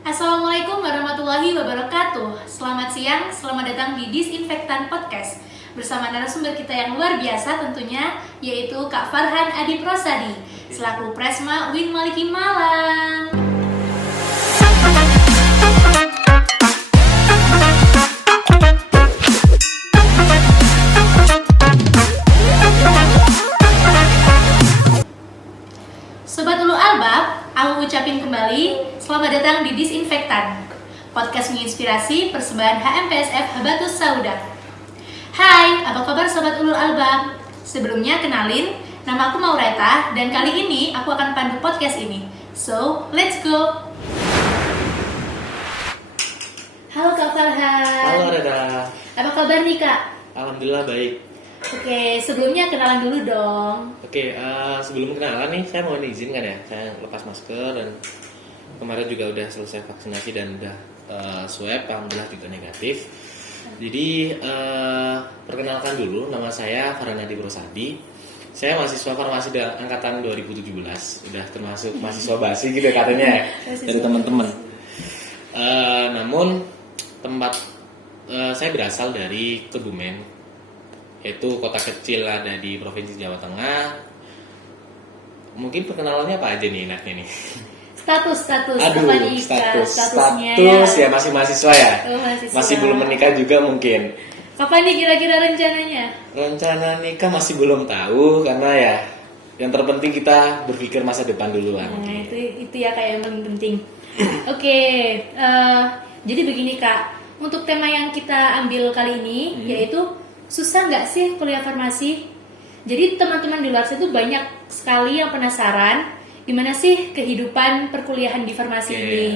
Assalamualaikum warahmatullahi wabarakatuh. Selamat siang, selamat datang di Disinfektan Podcast bersama narasumber kita yang luar biasa tentunya, yaitu Kak Farhan Adi Prosadi selaku Presma UIN Maliki Malang. Sobat Ulu Albab, aku ucapin kembali selamat datang di Disinfektan, podcast menginspirasi persembahan HMPSF Habatus Sauda. Hai, apa kabar Sobat Ulul Albab? Sebelumnya kenalin, nama aku Maureta dan kali ini aku akan pandu podcast ini. So, let's go! Halo Kak Farhan. Halo Reda. Apa kabar nih Kak? Alhamdulillah baik. Oke, sebelumnya kenalan dulu dong. Oke, sebelum kenalan nih, saya mohon izin kan ya, saya lepas masker dan kemarin juga udah selesai vaksinasi dan udah swab, alhamdulillah juga negatif. Jadi perkenalkan dulu, nama saya Farhan Adi Prosadi. Saya mahasiswa farmasi angkatan 2017, udah termasuk mahasiswa basi gitu katanya ya, dari teman-teman. Namun tempat saya berasal dari Kebumen, yaitu kota kecil ada di Provinsi Jawa Tengah. Mungkin perkenalannya apa aja nih enaknya nih? Status Aduh, apa nih Kak? Statusnya ya masih mahasiswa ya. Mahasiswa. Masih belum menikah juga mungkin. Kapan nih kira-kira rencananya? Rencana nikah masih belum tahu karena ya yang terpenting kita berpikir masa depan duluan. Nah, itu ya kayak yang paling penting. Oke, jadi begini Kak, untuk tema yang kita ambil kali ini yaitu susah nggak sih kuliah farmasi? Jadi teman-teman di luar sana itu banyak sekali yang penasaran gimana sih kehidupan perkuliahan di farmasi ini.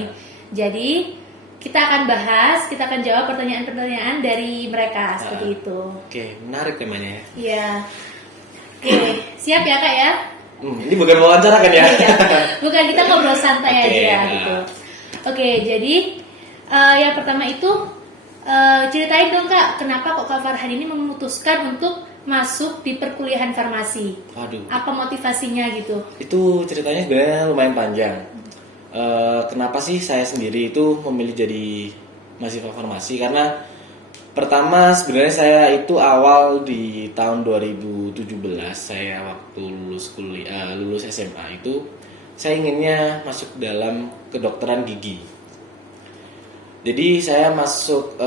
Jadi kita akan bahas, kita akan jawab pertanyaan-pertanyaan dari mereka seperti itu. Oke, menarik temanya ya. Iya. Oke, siap ya Kak ya? Ini bukan wawancara kan ya? Bukan, kita ngobrol santai Oke, aja gitu. Oke, jadi yang pertama itu ceritain dong Kak, kenapa kok Kak Farhan ini memutuskan untuk masuk di perkuliahan farmasi? Aduh. Apa motivasinya gitu? Itu ceritanya sebenarnya lumayan panjang. Kenapa sih saya sendiri itu memilih jadi mahasiswa farmasi? Karena pertama sebenarnya saya itu awal di tahun 2017 saya waktu lulus SMA itu saya inginnya masuk dalam kedokteran gigi. Jadi saya masuk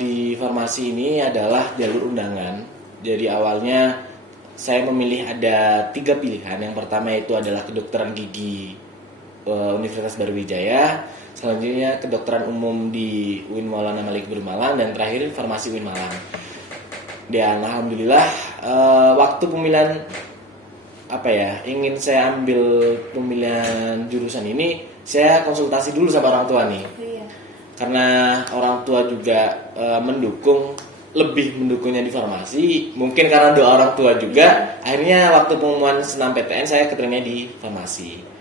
di farmasi ini adalah jalur undangan. Jadi awalnya saya memilih ada 3 pilihan. Yang pertama itu adalah kedokteran gigi Universitas Barwijaya, selanjutnya kedokteran umum di UIN Maulana Malik Malang, dan terakhir farmasi UIN Malang. Dan alhamdulillah waktu pemilihan ingin saya ambil pemilihan jurusan ini, saya konsultasi dulu sama orang tua nih. Karena orang tua juga lebih mendukungnya di farmasi, mungkin karena doa orang tua juga. Akhirnya waktu pengumuman senam PTN saya keterima di farmasi.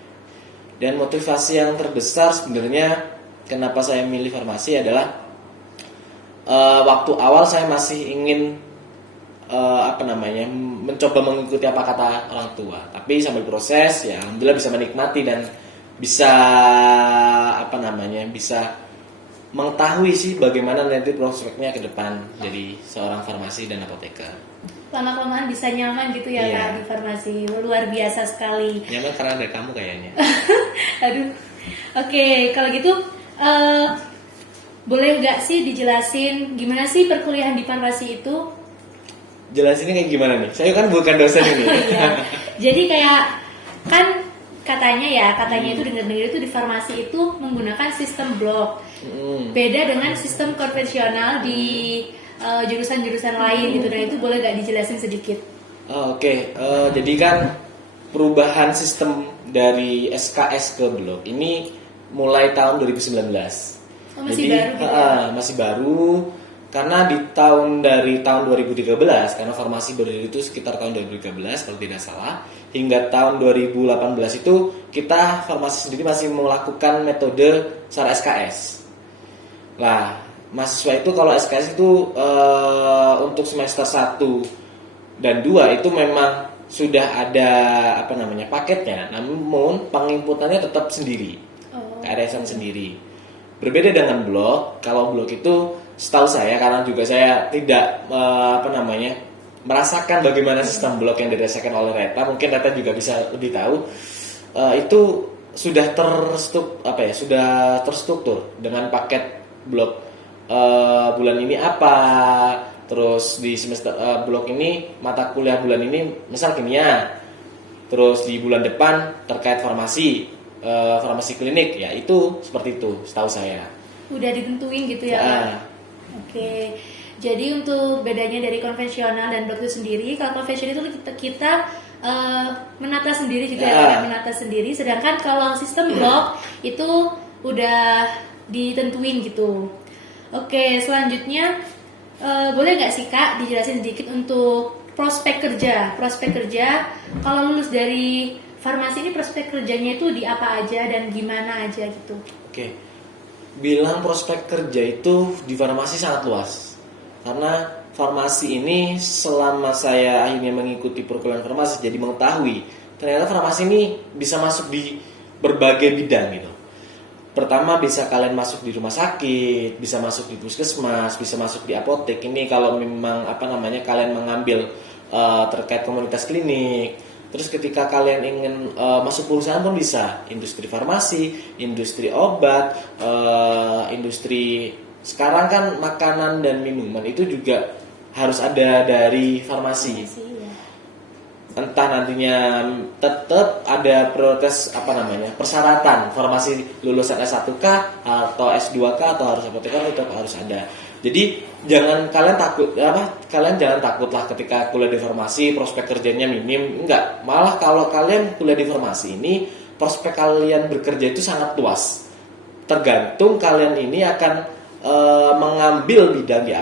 Dan motivasi yang terbesar sebenarnya kenapa saya milih farmasi adalah waktu awal saya masih ingin mencoba mengikuti apa kata orang tua. Tapi sambil proses ya alhamdulillah bisa menikmati dan bisa bisa mengetahui sih bagaimana nanti prospeknya ke depan jadi seorang farmasi dan apoteker. Lama-kelamaan bisa nyaman gitu ya Kak di farmasi, luar biasa sekali. Nyaman karena ada kamu kayaknya. Aduh, oke, kalau gitu boleh nggak sih dijelasin gimana sih perkuliahan di farmasi itu? Jelasinnya kayak gimana nih? Saya kan bukan dosen ini. Iya. Jadi kayak kan katanya itu dengar-dengar itu di farmasi itu menggunakan sistem blok. Beda dengan sistem konvensional di jurusan-jurusan lain gitu. Dan itu boleh gak dijelasin sedikit? Oke. Jadi kan perubahan sistem dari SKS ke blok ini mulai tahun 2019. Masih jadi, baru. Masih baru karena dari tahun 2013, karena farmasi berdiri itu sekitar tahun 2013 kalau tidak salah, hingga tahun 2018 itu kita farmasi sendiri masih melakukan metode secara SKS. Lah, mahasiswa itu kalau SKS itu untuk semester 1 dan 2 itu memang sudah ada paketnya, namun penginputannya tetap sendiri. pakai arisan sendiri. Berbeda dengan blog. Kalau blog itu setahu saya, karena juga saya tidak merasakan bagaimana sistem blog yang dirasakan oleh Reta, mungkin Reta juga bisa lebih tahu. Itu sudah terstruktur dengan paket blog. Bulan ini apa, terus di semester blog ini mata kuliah bulan ini misal kimia, terus di bulan depan terkait farmasi klinik, ya itu seperti itu setahu saya. Udah ditentuin gitu ya Kak? Oke. Jadi untuk bedanya dari konvensional dan blog itu sendiri, kalau konvensional itu kita menata sendiri gitu ya, menata sendiri. Sedangkan kalau sistem blog itu udah ditentuin gitu. Oke, selanjutnya boleh nggak sih Kak dijelasin sedikit untuk prospek kerja? Prospek kerja kalau lulus dari farmasi ini prospek kerjanya itu di apa aja dan gimana aja gitu? Oke, bilang prospek kerja itu di farmasi sangat luas. Karena farmasi ini selama saya akhirnya mengikuti perkuliahan farmasi jadi mengetahui ternyata farmasi ini bisa masuk di berbagai bidang gitu. Pertama bisa kalian masuk di rumah sakit, bisa masuk di puskesmas, bisa masuk di apotek. Ini kalau memang kalian mengambil terkait komunitas klinik. Terus ketika kalian ingin masuk perusahaan pun bisa, industri farmasi, industri obat, industri sekarang kan makanan dan minuman itu juga harus ada dari farmasi. Entah nantinya tetap ada prioritas persyaratan farmasi lulusan S1K atau S2K atau harus apoteker, tetap harus ada. Jadi jangan kalian jangan takutlah ketika kuliah di farmasi prospek kerjanya minim, enggak. Malah kalau kalian kuliah di farmasi ini prospek kalian bekerja itu sangat luas. Tergantung kalian ini akan mengambil bidang di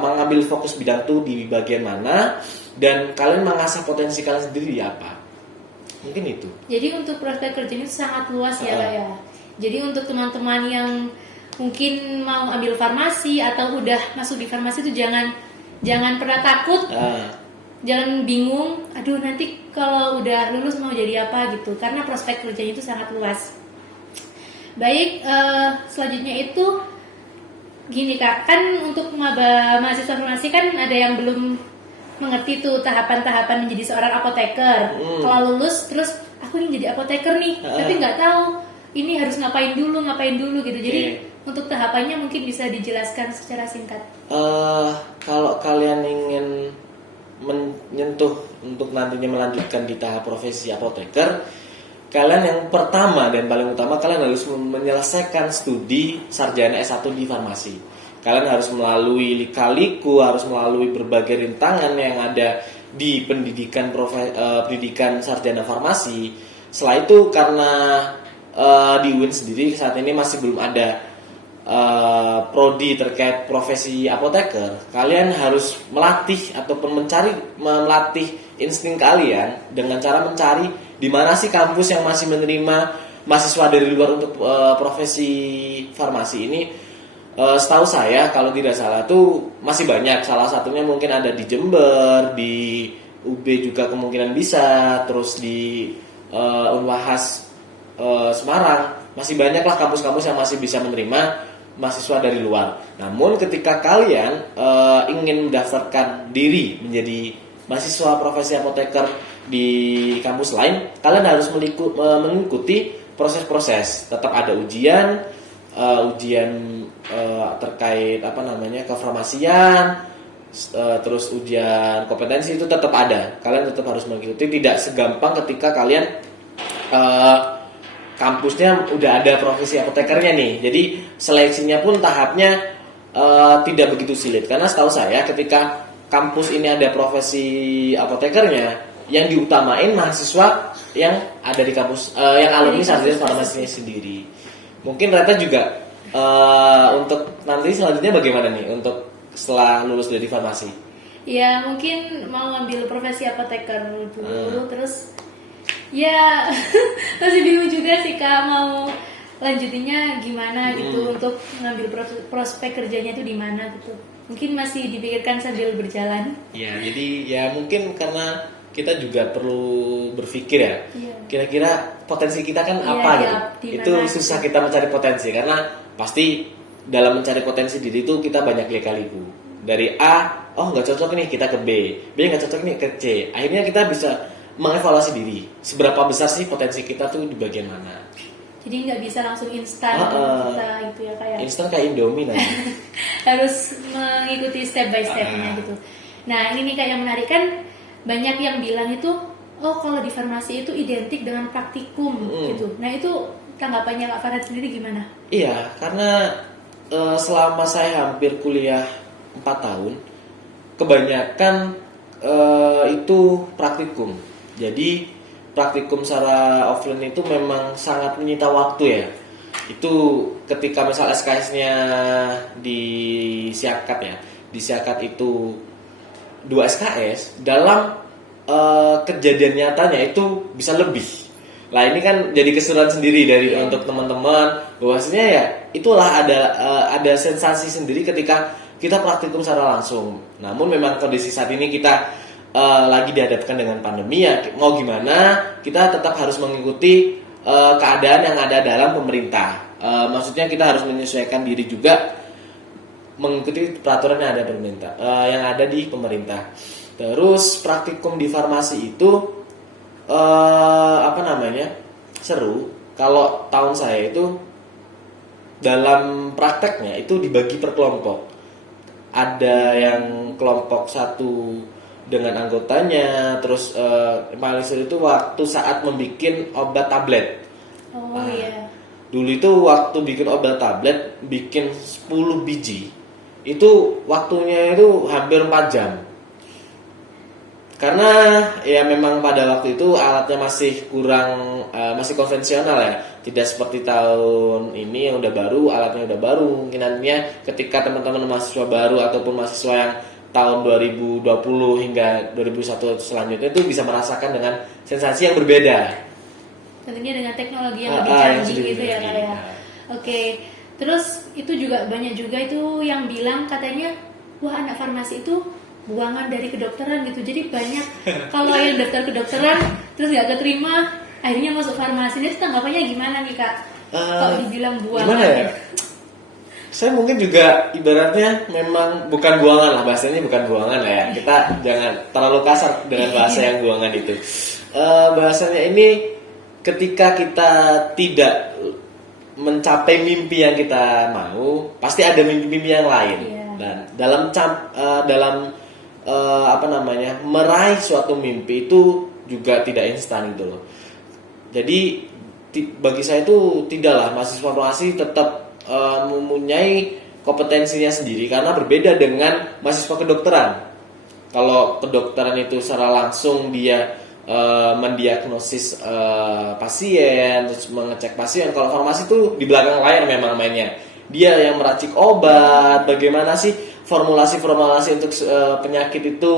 mengambil fokus bidang itu di bagian mana, dan kalian mengasah potensi kalian sendiri di apa. Mungkin itu. Jadi untuk prospek kerjanya itu sangat luas ya Kak ya. Jadi untuk teman-teman yang mungkin mau ambil farmasi atau udah masuk di farmasi itu jangan pernah takut, jangan bingung. Aduh nanti kalau udah lulus mau jadi apa gitu, karena prospek kerjanya itu sangat luas. Baik, selanjutnya itu gini Kak, kan untuk mahasiswa farmasi kan ada yang belum mengerti tuh tahapan-tahapan menjadi seorang apoteker. Kalau lulus terus aku ingin jadi apoteker nih, tapi nggak tahu ini harus ngapain dulu gitu. Jadi untuk tahapannya mungkin bisa dijelaskan secara singkat. Kalau kalian ingin menyentuh untuk nantinya melanjutkan di tahap profesi apoteker, kalian yang pertama dan paling utama kalian harus menyelesaikan studi sarjana S1 di farmasi. Kalian harus melalui lika-liku, harus melalui berbagai rintangan yang ada di pendidikan sarjana farmasi. Setelah itu karena di UIN sendiri saat ini masih belum ada prodi terkait profesi apoteker, kalian harus melatih ataupun melatih insting kalian dengan cara mencari di mana sih kampus yang masih menerima mahasiswa dari luar untuk profesi farmasi ini. Setahu saya kalau tidak salah tuh masih banyak. Salah satunya mungkin ada di Jember, di UB juga kemungkinan bisa, terus di Unwahas Semarang. Masih banyaklah kampus-kampus yang masih bisa menerima mahasiswa dari luar. Namun ketika kalian ingin mendaftarkan diri menjadi mahasiswa profesi apoteker di kampus lain, kalian harus mengikuti proses-proses. Tetap ada ujian terkait kefarmasian, terus ujian kompetensi itu tetap ada. Kalian tetap harus mengikuti. Tidak segampang ketika kalian kampusnya udah ada profesi apotekernya nih. Jadi seleksinya pun tahapnya tidak begitu sulit. Karena setahu saya ketika kampus ini ada profesi apotekernya, yang diutamain mahasiswa yang ada di kampus, yang alumni sarjana farmasinya sendiri. Mungkin Reta juga untuk nanti selanjutnya bagaimana nih untuk setelah lulus dari farmasi? Ya mungkin mau ngambil profesi apoteker dulu, terus ya masih bingung juga sih Kak mau lanjutinnya gimana gitu, untuk ngambil prospek kerjanya itu di mana gitu. Mungkin masih dipikirkan sambil berjalan. Ya, jadi ya mungkin karena kita juga perlu berpikir ya. Iya. kira-kira potensi kita kan Iya, apa gitu. di Itu mana susah gitu. kita mencari potensi karena pasti dalam mencari potensi diri itu kita banyak lika-liku. Dari A, oh nggak cocok nih kita ke B nggak cocok nih ke C. Akhirnya kita bisa mengevaluasi diri. Seberapa besar sih potensi kita tuh di bagian mana? Jadi nggak bisa langsung instan kita gitu ya kayak Instan kayak Indomie nanti. harus mengikuti step by stepnya gitu. Nah ini nih kayak yang menarik kan banyak yang bilang itu oh kalau di farmasi itu identik dengan praktikum gitu. Nah itu tanggapannya Kak Farhan sendiri gimana? Iya, karena selama saya hampir kuliah 4 tahun, kebanyakan itu praktikum. Jadi praktikum secara offline itu memang sangat menyita waktu ya. Itu ketika misal SKS-nya disiapkan itu 2 SKS dalam kejadian nyatanya itu bisa lebih. Lah ini kan jadi keseruan sendiri dari untuk teman-teman bahwasanya ya itulah ada sensasi sendiri ketika kita praktikum secara langsung. Namun memang kondisi saat ini kita lagi dihadapkan dengan pandemi ya mau gimana kita tetap harus mengikuti keadaan yang ada dalam pemerintah. Maksudnya kita harus menyesuaikan diri juga mengikuti peraturan yang ada pemerintah, yang ada di pemerintah. Terus praktikum di farmasi itu seru. Kalau tahun saya itu dalam prakteknya itu dibagi per kelompok. Ada yang kelompok satu dengan anggotanya, terus paling seru itu waktu saat membuat obat tablet. Oh iya. Dulu itu waktu bikin obat tablet, bikin 10 biji, itu waktunya itu hampir 4 jam. Karena ya memang pada waktu itu alatnya masih kurang, masih konvensional ya. Tidak seperti tahun ini yang udah baru, alatnya udah baru. Mungkinannya ketika teman-teman mahasiswa baru ataupun mahasiswa yang tahun 2020 hingga 2001 selanjutnya itu bisa merasakan dengan sensasi yang berbeda. Tentunya dengan teknologi yang lebih canggih gitu ya Kak ya. Oke. Terus itu juga banyak juga itu yang bilang katanya wah anak farmasi itu buangan dari kedokteran gitu. Jadi banyak kalau yang daftar kedokteran terus nggak keterima akhirnya masuk farmasi. Itu tanggapannya gimana nih Kak? Kalau dibilang buangan. Gimana ya? Saya mungkin juga ibaratnya memang bukan buangan lah, bahasanya bukan buangan lah ya. Kita jangan terlalu kasar dengan bahasa yang buangan itu. Bahasanya ini ketika kita tidak mencapai mimpi yang kita mau, pasti ada mimpi-mimpi yang lain. Dan dalam meraih suatu mimpi itu juga tidak instan gitu loh. Jadi bagi saya itu tidaklah mahasiswa farmasi tetap mempunyai kompetensinya sendiri karena berbeda dengan mahasiswa kedokteran. Kalau kedokteran itu secara langsung dia mendiagnosis pasien, terus mengecek pasien. Kalau farmasi itu di belakang layar memang mainnya. Dia yang meracik obat, bagaimana sih formulasi untuk penyakit itu.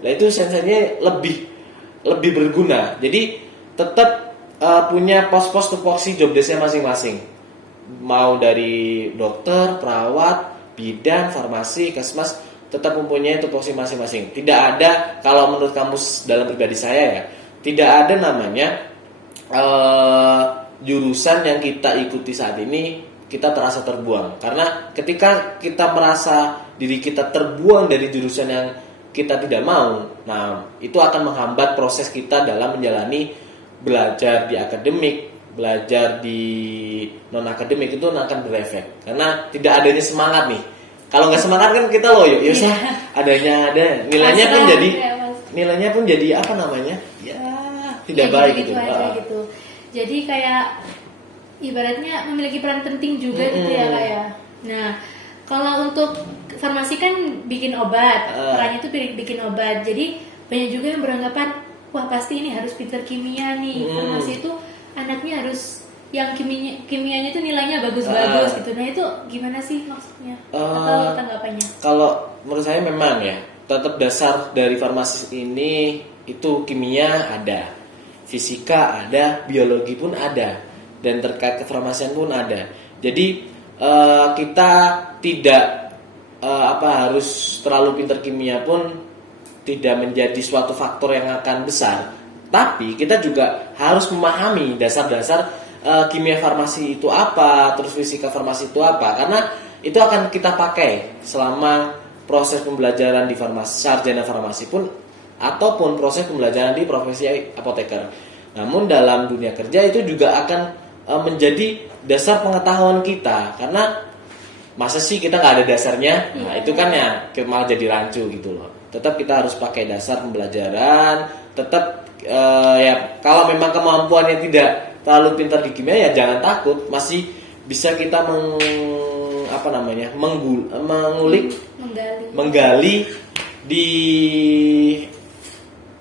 Nah itu sensasinya lebih berguna. Jadi tetap punya pos-pos tupoksi job desk-nya masing-masing. Mau dari dokter, perawat, bidan, farmasi, kesmas tetap mempunyai tupoksi masing-masing. Tidak ada, kalau menurut kamus dalam pribadi saya ya, tidak ada namanya jurusan yang kita ikuti saat ini kita terasa terbuang. Karena ketika kita merasa diri kita terbuang dari jurusan yang kita tidak mau, nah itu akan menghambat proses kita dalam menjalani belajar di akademik, belajar di non akademik itu akan berefek karena tidak adanya semangat nih. Kalau nggak semangat kan kita loyo, ya sah adanya ada nilainya pun jadi apa namanya ya tidak ya, baik gitu aja gitu. Jadi kayak ibaratnya memiliki peran penting juga gitu ya kayak. Nah kalau untuk farmasi kan bikin obat, perannya itu bikin obat. Jadi banyak juga yang beranggapan wah pasti ini harus pinter kimia nih. Farmasi itu anaknya harus yang kimianya itu nilainya bagus-bagus gitu. Nah itu gimana sih maksudnya? Atau tanggapannya? Kalau menurut saya memang ya tetap dasar dari farmasi ini itu kimia ada, fisika ada, biologi pun ada, dan terkait kefarmasian pun ada. Jadi kita tidak harus terlalu pintar kimia pun tidak menjadi suatu faktor yang akan besar. Tapi kita juga harus memahami dasar-dasar kimia farmasi itu apa, terus fisika farmasi itu apa, karena itu akan kita pakai selama proses pembelajaran di farmasi, sarjana farmasi pun, ataupun proses pembelajaran di profesi apoteker. Namun dalam dunia kerja itu juga akan menjadi dasar pengetahuan kita, karena masa sih kita nggak ada dasarnya, nah itu kan ya malah jadi rancu gitu loh. Tetap kita harus pakai dasar pembelajaran, tetap ya kalau memang kemampuannya tidak terlalu pintar di kimia ya jangan takut, masih bisa kita mengulik, menggali di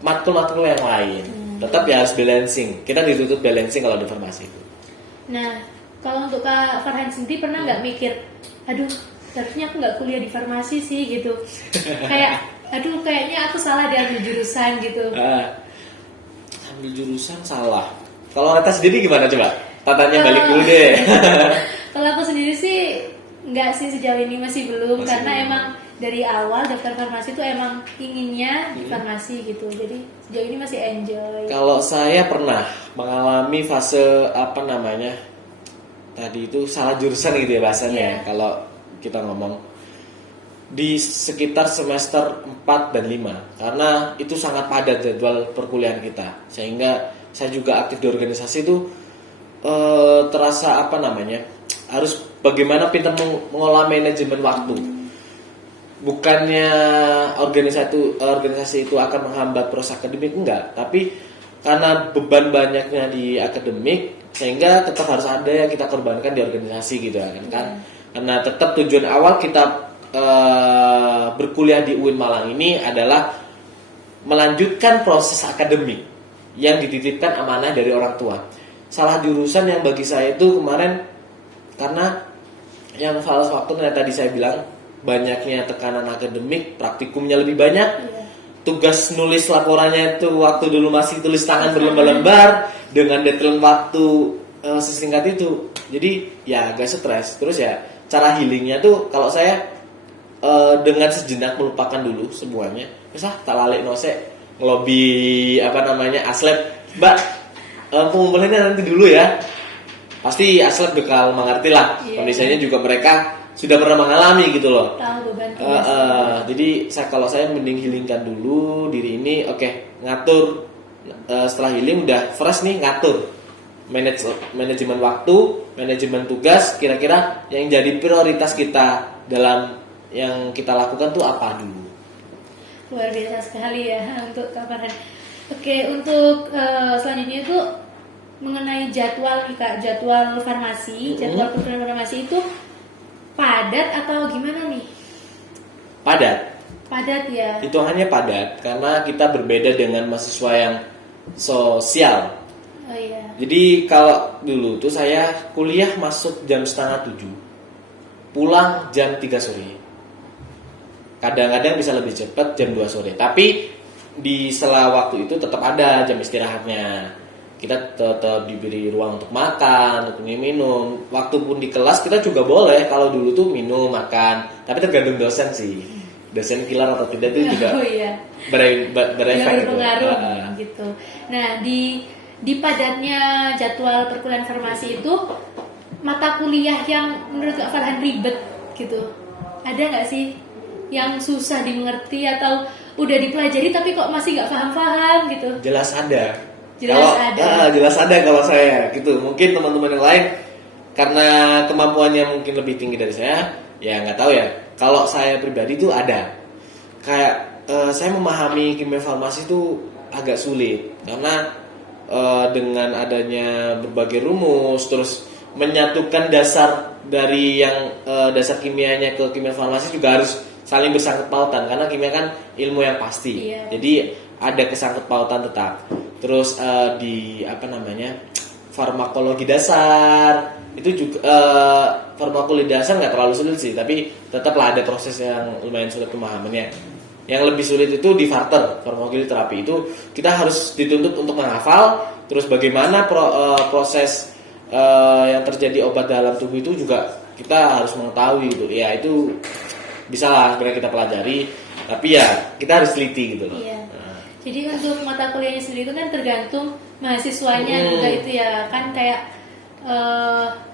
matkul-matkul yang lain. Tetap ya harus balancing. Kita dituntut balancing kalau di farmasi itu. Nah, kalau untuk Kak Farhan sendiri pernah nggak mikir, aduh, harusnya aku nggak kuliah di farmasi sih gitu. Kayak, aduh, kayaknya aku salah di ambil jurusan gitu. Ambil jurusan salah. Kalau Neta sendiri gimana coba? Tatanya balik dulu deh. Kalau aku sendiri sih nggak sih, sejauh ini masih belum, karena emang dari awal daftar farmasi itu emang inginnya di farmasi gitu. Jadi sejauh ini masih enjoy. Kalau saya pernah mengalami fase tadi itu salah jurusan gitu ya bahasanya. Kalau kita ngomong di sekitar semester 4 dan 5, karena itu sangat padat jadwal perkuliahan kita, sehingga saya juga aktif di organisasi itu terasa harus bagaimana pintar mengolah manajemen waktu. Bukannya organisasi itu akan menghambat proses akademik, enggak, tapi karena beban banyaknya di akademik sehingga tetap harus ada yang kita korbankan di organisasi gitu kan. Karena tetap tujuan awal kita berkuliah di UIN Malang ini adalah melanjutkan proses akademik yang dititipkan amanah dari orang tua. Salah jurusan yang bagi saya itu kemarin, karena yang salah waktu tadi saya bilang banyaknya tekanan akademik, praktikumnya lebih banyak. Tugas nulis laporannya itu waktu dulu masih tulis tangan berlembar-lembar dengan deadline waktu sesingkat itu. Jadi ya agak stres. Terus ya cara healingnya tuh kalau saya dengan sejenak melupakan dulu semuanya. Misal tak lalik nose ngelobi aslep, Mbak, pengumpulannya nanti dulu ya. Pasti aslep bakal mengerti lah. Kondisinya juga mereka sudah pernah mengalami gitu loh. Tahu beban. Jadi kalau saya mending healingkan dulu diri ini, ngatur setelah healing udah fresh nih, ngatur manajemen waktu, manajemen tugas, kira-kira yang jadi prioritas kita dalam yang kita lakukan tuh apa dulu. Luar biasa sekali ya untuk Kak Farhan. Oke, untuk selanjutnya itu mengenai jadwal nih Kak, jadwal farmasi, jadwal perkuliahan farmasi itu padat atau gimana nih? Padat ya. Hitungannya padat karena kita berbeda dengan mahasiswa yang sosial. Oh iya. Jadi kalau dulu tuh saya kuliah masuk jam 6:30, pulang jam 3 sore. Kadang-kadang bisa lebih cepat jam 2 sore. Tapi di sela waktu itu tetap ada jam istirahatnya. Kita tetap diberi ruang untuk makan, untuk minum. Waktu pun di kelas kita juga boleh. Kalau dulu tuh minum, makan. Tapi tergantung dosen sih. Dosen killer atau tidak itu juga berefek berpengaruh gitu. Nah, di padatnya jadwal perkuliahan farmasi itu mata kuliah yang menurut Kak Farhan ribet gitu. Ada nggak sih yang susah dimengerti atau udah dipelajari tapi kok masih nggak paham-paham gitu? Jelas ada. Jelas ada kalau saya gitu. Mungkin teman-teman yang lain karena kemampuannya mungkin lebih tinggi dari saya, ya nggak tahu ya. Kalau saya pribadi itu ada. Kayak saya memahami kimia farmasi itu agak sulit karena dengan adanya berbagai rumus, terus menyatukan dasar dari yang dasar kimianya ke kimia farmasi juga harus saling bersangkut pautan karena kimia kan ilmu yang pasti. Iya. Jadi ada kesangkut pautan tetap. Terus di farmakologi dasar itu juga farmakologi dasar nggak terlalu sulit sih, tapi tetaplah ada proses yang lumayan sulit pemahamannya. Yang lebih sulit itu di farmakologi terapi itu kita harus dituntut untuk menghafal, terus bagaimana proses yang terjadi obat dalam tubuh itu juga kita harus mengetahui gitu. Ya itu bisa lah sebenarnya kita pelajari, tapi ya kita harus teliti gitu loh. Iya. Jadi untuk mata kuliahnya sendiri itu kan tergantung mahasiswanya juga itu ya kan kayak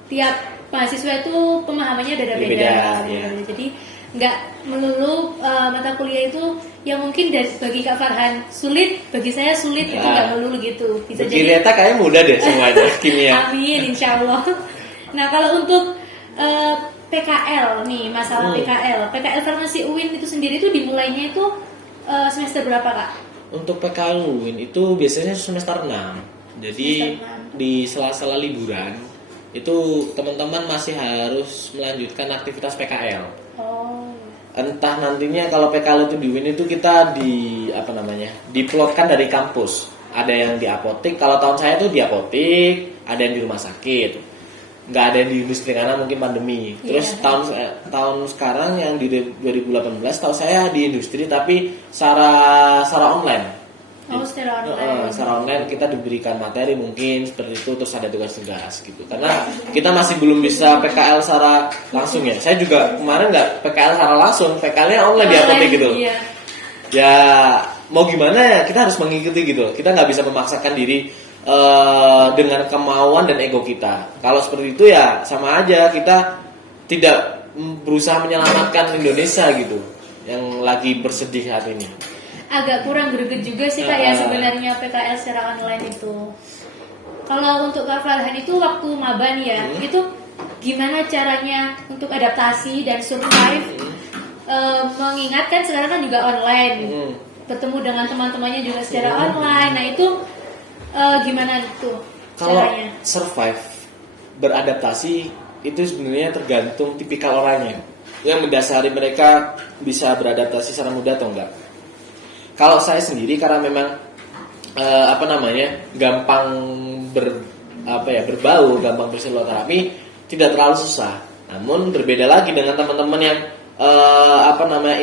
tiap mahasiswa itu pemahamannya beda-beda. Beda, ya. Jadi nggak melulu mata kuliah itu yang mungkin bagi Kak Farhan sulit, bagi saya sulit itu nggak melulu gitu. Bisa Bagi jadi Reta kayaknya mudah deh semuanya kimia. amin insya Allah. Nah kalau untuk PKL nih masalah PKL farmasi UIN itu sendiri itu dimulainya itu semester berapa Kak? Untuk PKL UIN itu biasanya semester 6. Jadi Semester 6. di sela-sela liburan itu teman-teman masih harus melanjutkan aktivitas PKL. Oh. Entah nantinya kalau PKL itu di UIN itu kita diplotkan dari kampus. Ada yang di apotek, kalau tahun saya tuh di apotek, ada yang di rumah sakit. Nggak ada yang di industri karena mungkin pandemi. Terus tahun sekarang yang di 2018 tahu saya di industri tapi secara online. Oh, secara online. Secara online kita diberikan materi mungkin seperti itu, terus ada tugas-tugas gitu. Karena kita masih belum bisa PKL secara langsung ya. Saya juga kemarin nggak PKL secara langsung, PKL-nya online di apotek gitu. Iya. Ya mau gimana ya, kita harus mengikuti gitu. Kita nggak bisa memaksakan diri dengan kemauan dan ego kita. Kalau seperti itu ya sama aja kita tidak berusaha menyelamatkan Indonesia gitu yang lagi bersedih saat ini. Agak kurang greget juga sih Kak ya sebenarnya PKL secara online itu. Kalau untuk Kak Farhan itu waktu maba nih ya, itu gimana caranya untuk adaptasi dan survive? Mengingatkan sekarang kan juga online, bertemu dengan teman-temannya juga secara online. Nah itu gimana itu Kalau caranya? survive, beradaptasi itu sebenarnya tergantung tipikal orangnya. Yang mendasari mereka bisa beradaptasi secara mudah atau enggak. Kalau saya sendiri karena memang gampang berbau, gampang bersilaturahmi, tidak terlalu susah. Namun berbeda lagi dengan teman-teman yang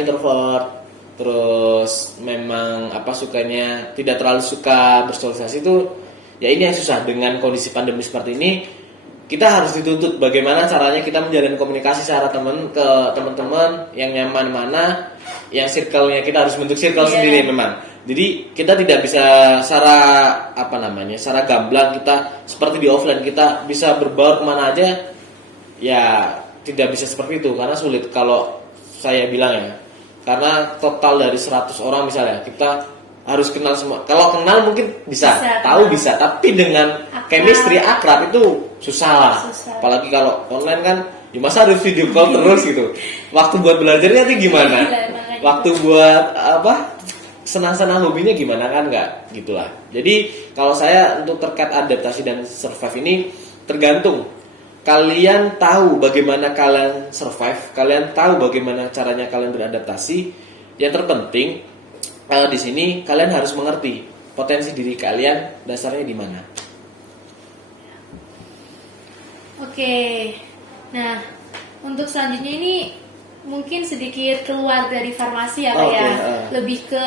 introvert, terus memang sukanya tidak terlalu suka bersosialisasi itu, ya ini yang susah dengan kondisi pandemi seperti ini. Kita harus dituntut bagaimana caranya kita menjalin komunikasi secara ke teman-teman yang nyaman mana, yang circle-nya kita harus bentuk circle sendiri memang. Jadi kita tidak bisa secara gamblang kita seperti di offline kita bisa berbaur kemana aja, ya tidak bisa seperti itu karena sulit kalau saya bilang ya. Karena total dari 100 orang misalnya kita harus kenal semua. Kalau kenal mungkin bisa tahu bisa, tapi dengan chemistry akrab itu susah lah. Apalagi kalau online kan, ya masa harus video call terus gitu. Waktu buat belajarnya nanti gimana? Waktu buat senang-senang hobinya gimana kan nggak gitulah. Jadi kalau saya untuk terkait adaptasi dan survive ini tergantung. Kalian tahu bagaimana kalian survive, kalian tahu bagaimana caranya kalian beradaptasi. Yang terpenting di sini kalian harus mengerti potensi diri kalian dasarnya di mana. Oke, nah untuk selanjutnya ini mungkin sedikit keluar dari farmasi ya Kak ya, lebih ke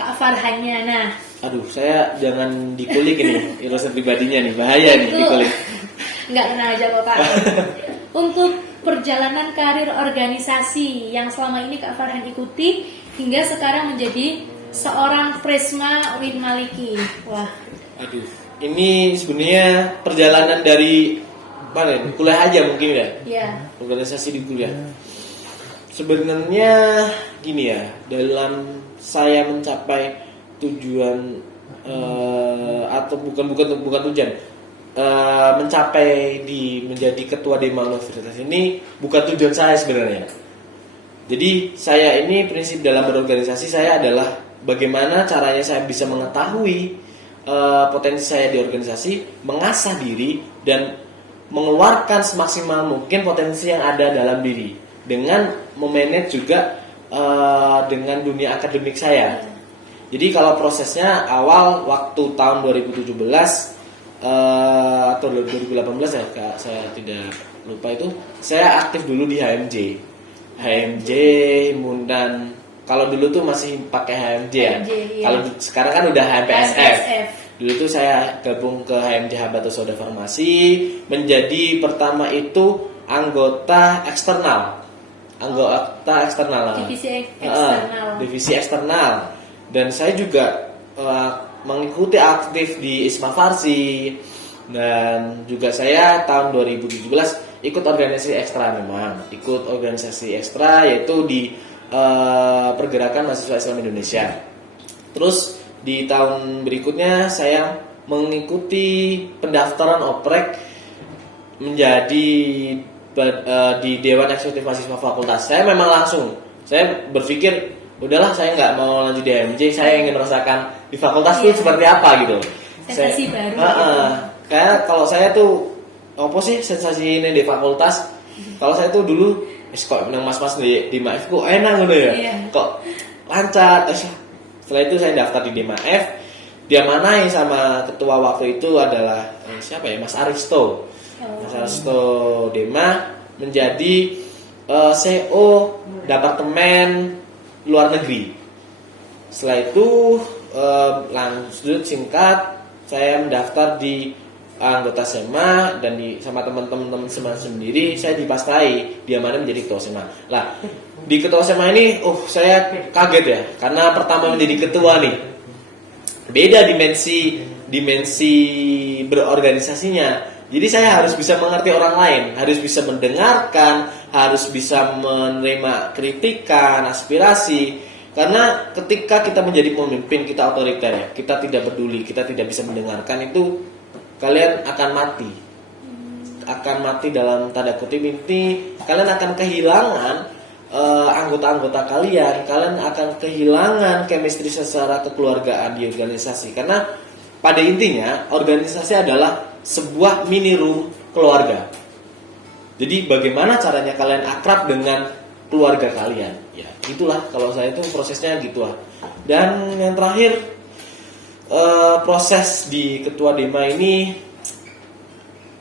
Kak Farhannya. Nah, aduh saya jangan dikulik ini urusan pribadinya nih, bahaya nih dikulik. Nggak kena aja kok Kak. Untuk perjalanan karir organisasi yang selama ini Kak Farhan ikuti hingga sekarang menjadi seorang Prisma UIN Maliki. Wah. Aduh, ini sebenarnya perjalanan dari mana? Kuliah aja mungkin ya. Iya. Organisasi di kuliah. Sebenarnya gini ya, dalam saya mencapai tujuan atau bukan tujuan, mencapai menjadi ketua Dema Universitas ini bukan tujuan saya sebenarnya. Jadi saya ini prinsip dalam berorganisasi saya adalah bagaimana caranya saya bisa mengetahui potensi saya di organisasi, mengasah diri dan mengeluarkan semaksimal mungkin potensi yang ada dalam diri dengan memanage juga dengan dunia akademik saya. Jadi kalau prosesnya awal waktu tahun 2017 atau 2018 ya Kak, saya tidak lupa itu, saya aktif dulu di HMJ, dan kalau dulu tuh masih pakai HMJ ya. Iya. Kalau sekarang kan udah HMPSF. Dulu tuh saya gabung ke HMJ Habatus Soda Farmasi, menjadi pertama itu anggota eksternal. Divisi eksternal. Divisi eksternal. Dan saya juga mengikuti aktif di ISMA Farsi, dan juga saya tahun 2017 ikut organisasi ekstra, memang ikut organisasi ekstra yaitu di Pergerakan Mahasiswa Islam Indonesia. Terus di tahun berikutnya saya mengikuti pendaftaran oprek menjadi di Dewan Eksekutif Mahasiswa Fakultas. Saya memang langsung, saya berpikir udahlah, saya nggak mau lanjut di HMJ, saya ingin merasakan di fakultas itu seperti apa gitu. Sensasi baru. Kayak kalau saya tuh apa sih sensasi ini di fakultas? Kalau saya tuh dulu kok menang mas-mas di MAF kok enak gitu ya. Iya. Kok lancar. Setelah itu saya daftar di DMAF. Diamanai sama ketua waktu itu adalah siapa ya? Mas Aristo. Mas Aristo Dema menjadi CEO Departemen Luar Negeri. Setelah itu lanjut singkat, saya mendaftar di anggota SEMA dan sama teman-teman SEMA sendiri saya dipastai diamanai menjadi ketua SEMA. Lah, di ketua SEMA ini saya kaget ya, karena pertama menjadi ketua nih. Beda dimensi berorganisasinya. Jadi saya harus bisa mengerti orang lain, harus bisa mendengarkan, harus bisa menerima kritikan, aspirasi. Karena ketika kita menjadi pemimpin, kita otoriter ya, kita tidak peduli, kita tidak bisa mendengarkan, itu kalian akan mati. Akan mati dalam tanda kutip, ini kalian akan kehilangan anggota-anggota kalian akan kehilangan chemistry secara kekeluargaan di organisasi. Karena pada intinya organisasi adalah sebuah mini room keluarga. Jadi bagaimana caranya kalian akrab dengan keluarga kalian? Ya, itulah kalau saya itu prosesnya gitu lah. Dan yang terakhir, proses di ketua DEMA ini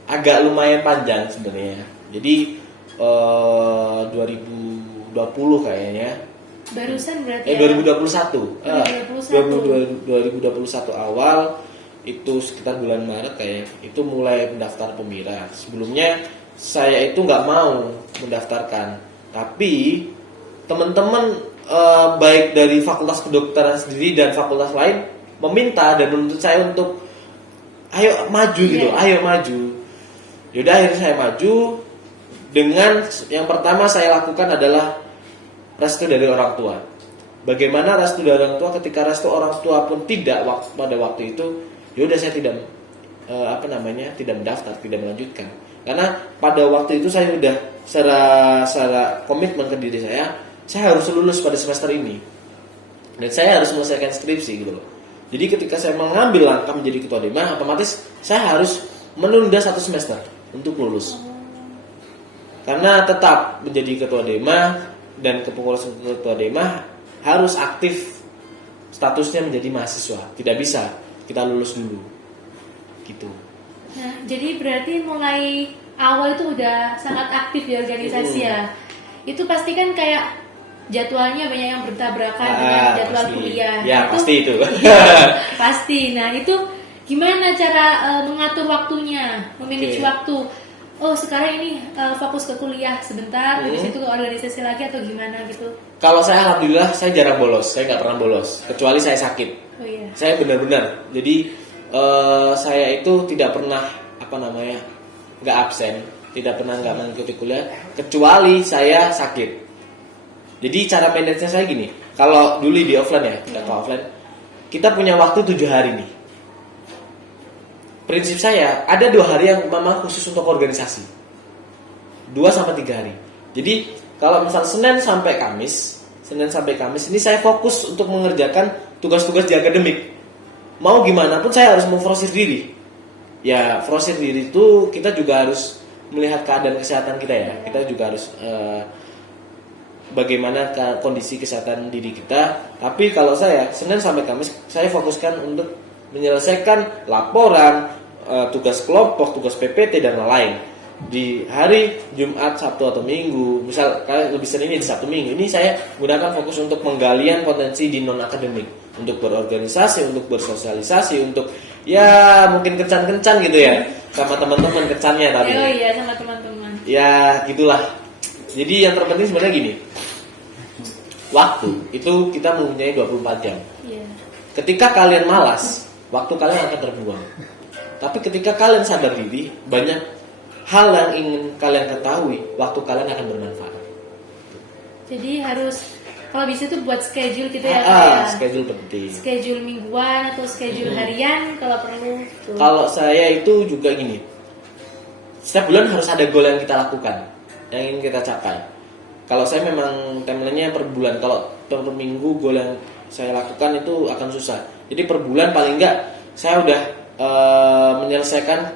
agak lumayan panjang sebenarnya. Jadi 2020 kayaknya. Barusan berarti 2021. 2021 awal itu sekitar bulan Maret kayak itu mulai mendaftar pemira. Sebelumnya saya itu nggak mau mendaftarkan, tapi teman-teman baik dari Fakultas Kedokteran sendiri dan fakultas lain meminta dan menuntut saya untuk ayo maju gitu, ayo maju. Yaudah akhirnya saya maju. Dengan yang pertama saya lakukan adalah restu dari orang tua. Bagaimana restu dari orang tua? Ketika restu orang tua pun tidak pada waktu itu, yaudah saya tidak tidak mendaftar, tidak melanjutkan. Karena pada waktu itu saya sudah secara komitmen ke diri saya harus lulus pada semester ini dan saya harus menyelesaikan skripsi gitu loh. Jadi ketika saya mengambil langkah menjadi ketua DEMA, otomatis saya harus menunda 1 semester untuk lulus. Karena tetap menjadi ketua DEMA dan kepengurusan ketua DEMA harus aktif statusnya menjadi mahasiswa. Tidak bisa kita lulus dulu. Gitu. Nah, jadi berarti mulai awal itu udah sangat aktif di organisasi ya. Itu pasti kan kayak jadwalnya banyak yang bertabrakan dengan jadwal pasti. kuliah. Ya, itu, pasti itu. Pasti. Nah, itu gimana cara mengatur waktunya, memanage waktu? Oh, sekarang ini fokus ke kuliah sebentar, habis itu ke organisasi lagi atau gimana gitu? Kalau saya alhamdulillah saya jarang bolos, saya nggak pernah bolos, kecuali saya sakit. Oh iya. Saya benar-benar, jadi saya itu tidak pernah nggak absen, tidak pernah nggak mengikuti kuliah, kecuali saya sakit. Jadi cara manajenya saya gini, kalau dulu di offline ya, kita ke offline, kita punya waktu 7 hari nih. Prinsip saya ada 2 hari yang memang khusus untuk organisasi, 2-3 hari. Jadi kalau misal Senin sampai Kamis ini saya fokus untuk mengerjakan tugas-tugas di akademik. Mau gimana pun saya harus memproses diri. Ya proses diri itu kita juga harus melihat keadaan kesehatan kita ya. Kita juga harus bagaimana kondisi kesehatan diri kita. Tapi kalau saya Senin sampai Kamis saya fokuskan untuk menyelesaikan laporan, tugas kelompok, tugas PPT dan lain-lain. Di hari Jumat, Sabtu atau Minggu, misal kalian lebih sering di Sabtu Minggu, ini saya gunakan fokus untuk penggalian potensi di non akademik, untuk berorganisasi, untuk bersosialisasi, untuk ya mungkin kencan-kencan gitu ya sama teman-teman kencannya tadi. Oh iya, sama teman-teman. Ya gitulah. Jadi yang terpenting sebenarnya gini, waktu itu kita mempunyai 24 jam. Iya. Ketika kalian malas, waktu kalian akan terbuang. Tapi ketika kalian sadar diri, banyak hal yang ingin kalian ketahui, waktu kalian akan bermanfaat. Jadi harus kalau bisa tuh buat schedule gitu ya Kak, ya. Schedule penting. Schedule mingguan atau schedule harian kalau perlu tuh. Kalau saya itu juga gini, setiap bulan harus ada goal yang kita lakukan, yang ingin kita capai. Kalau saya memang timelinenya per bulan, kalau per minggu goal yang saya lakukan itu akan susah. Jadi per bulan paling enggak saya udah menyelesaikan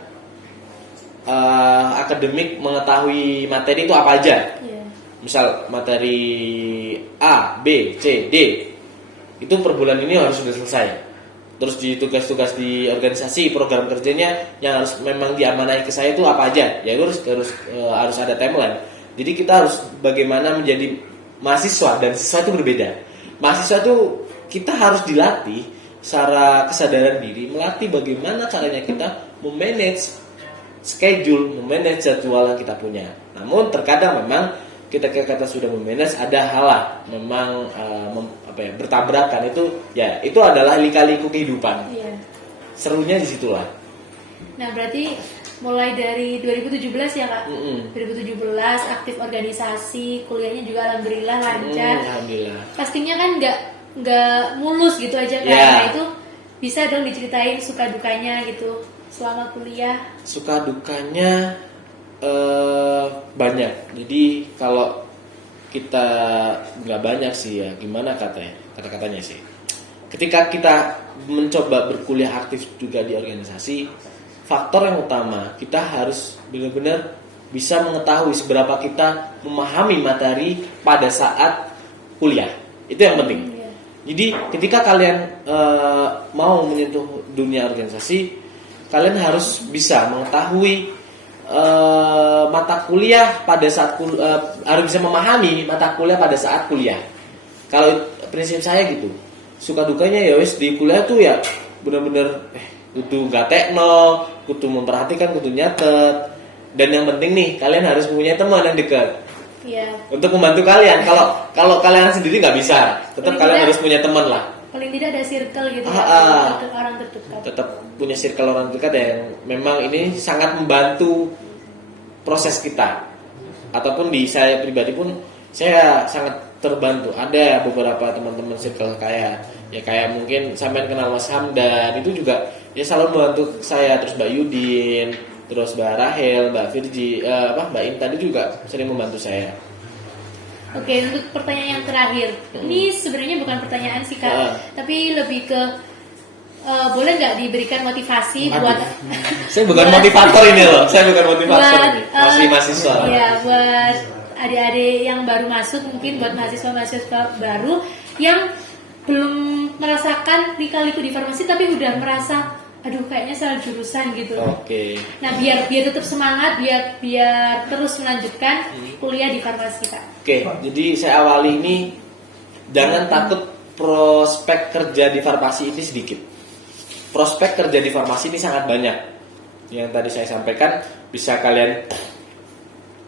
akademik, mengetahui materi itu apa aja. Iya. Misal materi A, B, C, D, itu per bulan ini harus sudah selesai. Terus di tugas-tugas di organisasi, program kerjanya yang harus memang diamanahi ke saya itu apa aja? Ya harus ada timeline. Jadi kita harus bagaimana menjadi mahasiswa, dan siswa itu berbeda. Mahasiswa itu kita harus dilatih secara kesadaran diri, melatih bagaimana caranya kita memanage schedule, memanage jadwal yang kita punya. Namun terkadang memang kita sudah memanage, ada hal memang bertabrakan, itu adalah lika-liku kehidupan. Iya. Serunya di situlah. Nah, berarti mulai dari 2017 ya Kak? 2017 aktif organisasi, kuliahnya juga alhamdulillah lancar. Alhamdulillah. Pastinya kan nggak mulus gitu aja kan? Yeah. Nah itu bisa dong diceritain suka dukanya gitu selama kuliah. Suka dukanya banyak. Jadi kalau kita nggak banyak sih ya, gimana kata-katanya sih. Ketika kita mencoba berkuliah aktif juga di organisasi, faktor yang utama kita harus benar-benar bisa mengetahui seberapa kita memahami materi pada saat kuliah. Itu yang penting. Iya. Jadi ketika kalian mau menyentuh dunia organisasi, kalian harus bisa mengetahui mata kuliah pada saat harus bisa memahami mata kuliah pada saat kuliah. Kalau prinsip saya gitu, suka dukanya ya wes di kuliah tuh ya benar-benar kudu gatekno, kudu memperhatikan, kudu nyatet. Dan yang penting nih, kalian harus punya teman yang dekat. Iya. Untuk membantu kalian. Kalau kalian sendiri nggak bisa, tetap kalian harus punya teman lah. Paling tidak ada circle gitu ya, orang terdekat. Tetap punya circle orang terdekat yang memang ini sangat membantu proses kita. Ataupun di saya pribadi pun saya sangat terbantu. Ada beberapa teman-teman circle kayak mungkin sampean kenal Mas Hamdan, itu juga dia selalu membantu saya. Terus Mbak Yudin, terus Mbak Rahel, Mbak Virgi, Mbak Intan itu juga sering membantu saya. Oke, untuk pertanyaan yang terakhir, ini sebenarnya bukan pertanyaan sih Kak, tapi lebih ke boleh nggak diberikan motivasi buat saya bukan motivator ini loh, saya bukan motivator buat, ini, masih mahasiswa. Iya, buat adik-adik yang baru masuk, mungkin buat mahasiswa baru yang belum merasakan lika-liku di farmasi tapi udah merasa aduh kayaknya salah jurusan gitu. Oke. Nah biar tetap semangat, biar terus melanjutkan kuliah di farmasi Kak. Oke, jadi saya awali ini jangan takut prospek kerja di farmasi ini sedikit. Prospek kerja di farmasi ini sangat banyak. Yang tadi saya sampaikan, bisa kalian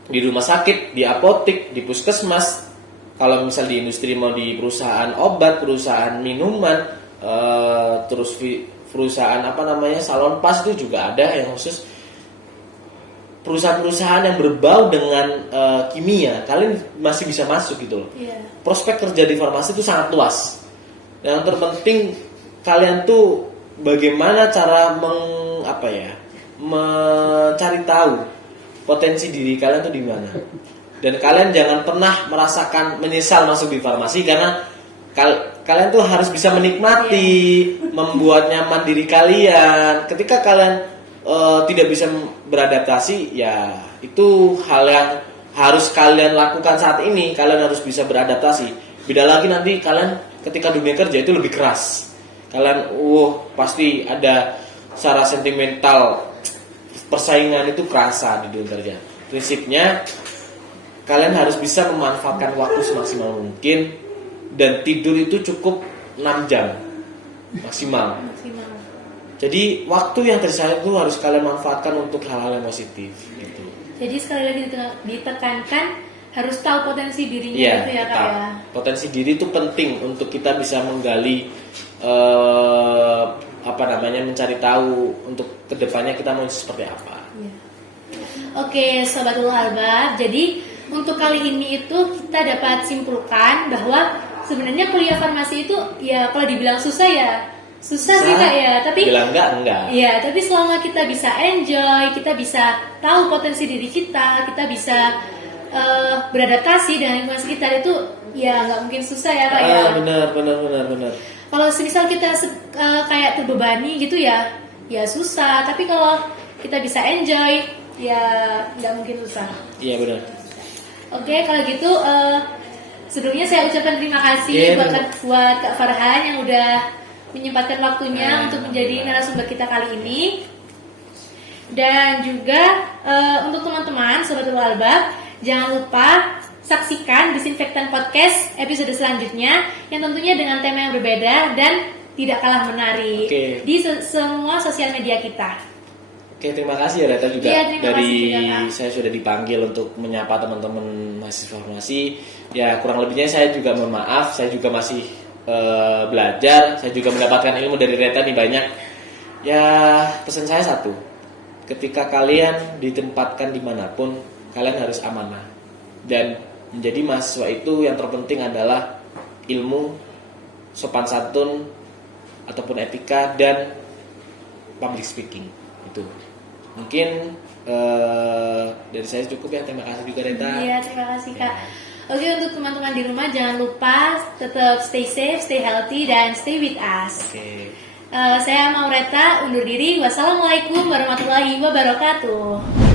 di rumah sakit, di apotek, di puskesmas. Kalau misal di industri mau di perusahaan obat, perusahaan minuman, terus perusahaan salon pas itu juga ada yang khusus. Perusahaan-perusahaan yang berbau dengan kimia, kalian masih bisa masuk gitu loh. Iya. Prospek kerja di farmasi itu sangat luas. Yang terpenting kalian tuh bagaimana cara mencari tahu potensi diri kalian tuh di mana. Dan kalian jangan pernah merasakan menyesal masuk di farmasi, karena kalian tuh harus bisa menikmati, membuat nyaman diri kalian. Ketika kalian tidak bisa beradaptasi, ya itu hal yang harus kalian lakukan saat ini. Kalian harus bisa beradaptasi. Beda lagi nanti kalian ketika dunia kerja itu lebih keras. Kalian pasti ada secara sentimental, persaingan itu kerasa di dunia kerja. Prinsipnya kalian harus bisa memanfaatkan waktu semaksimal mungkin, dan tidur itu cukup 6 jam maksimal. Jadi waktu yang tersisa itu harus kalian manfaatkan untuk hal-hal yang positif gitu. Jadi sekali lagi ditekankan harus tahu potensi dirinya Iya, gitu ya Kak tetap. ya. Potensi diri itu penting untuk kita bisa menggali mencari tahu untuk kedepannya kita mau seperti apa. Iya. Oke, Sobatul Albab. Jadi untuk kali ini itu kita dapat simpulkan bahwa sebenarnya kuliah farmasi itu ya kalau dibilang susah ya susah sih Kak ya. Tapi bilang enggak. iya, tapi selama kita bisa enjoy, kita bisa tahu potensi diri kita bisa beradaptasi dengan lingkungan sekitar itu ya nggak mungkin susah ya Kak ya. Benar. Kalau semisal kita kayak terbebani gitu ya susah. Tapi kalau kita bisa enjoy ya nggak mungkin susah. Iya benar. Oke, kalau gitu sebelumnya saya ucapkan terima kasih buat Kak Farhan yang udah menyempatkan waktunya untuk menjadi narasumber kita kali ini. Dan juga untuk teman-teman Sobatul Albab, jangan lupa saksikan Disinfektan Podcast episode selanjutnya yang tentunya dengan tema yang berbeda dan tidak kalah menarik di semua sosial media kita. Oke, terima kasih ya Reta juga dari saya sudah dipanggil untuk menyapa teman-teman mahasiswa farmasi. Ya kurang lebihnya saya juga mohon maaf, saya juga masih belajar, saya juga mendapatkan ilmu dari Reta nih banyak. Ya pesan saya satu, ketika kalian ditempatkan dimanapun, kalian harus amanah. Dan menjadi mahasiswa itu yang terpenting adalah ilmu, sopan santun, ataupun etika, dan public speaking. Itu mungkin dari saya cukup ya. Terima kasih juga Reta. Iya, terima kasih Kak. Oke, untuk teman-teman di rumah jangan lupa tetap stay safe, stay healthy, dan stay with us. Saya Maureta undur diri. Wassalamualaikum warahmatullahi wabarakatuh.